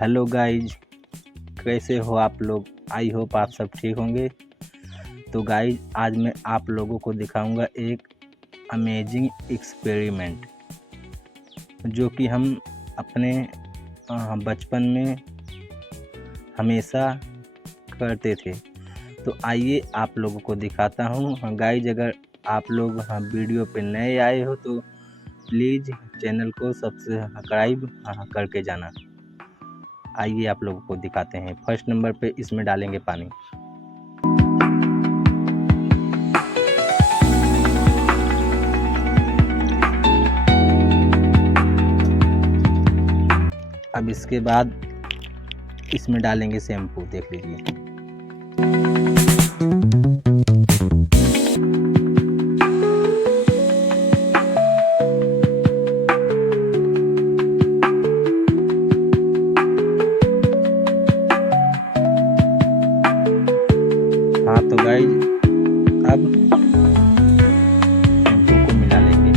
Hello guys, कैसे हो आप लोग। आई होप आप सब ठीक होंगे। तो गाइज आज मैं आप लोगों को दिखाऊंगा एक अमेजिंग एक्सपेरिमेंट जो कि हम अपने बचपन में हमेशा करते थे। तो आइए आप लोगों को दिखाता हूँ। गाइज अगर आप लोग वीडियो पे नए आए हो तो प्लीज़ चैनल को सब्सक्राइब करके जाना। आइए आप लोगों को दिखाते हैं। फर्स्ट नंबर पे इसमें डालेंगे पानी। अब इसके बाद इसमें डालेंगे शैम्पू। देख लीजिए। हाँ तो गाइज अब शैम्पू को मिला लेंगे।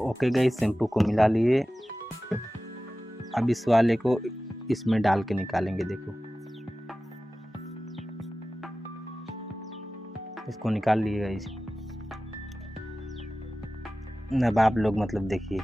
ओके गाइज, शैम्पू को मिला लिए। अब इस वाले को इसमें डाल के निकालेंगे। देखो, इसको निकाल लिए गाइज। अब आप लोग देखिए।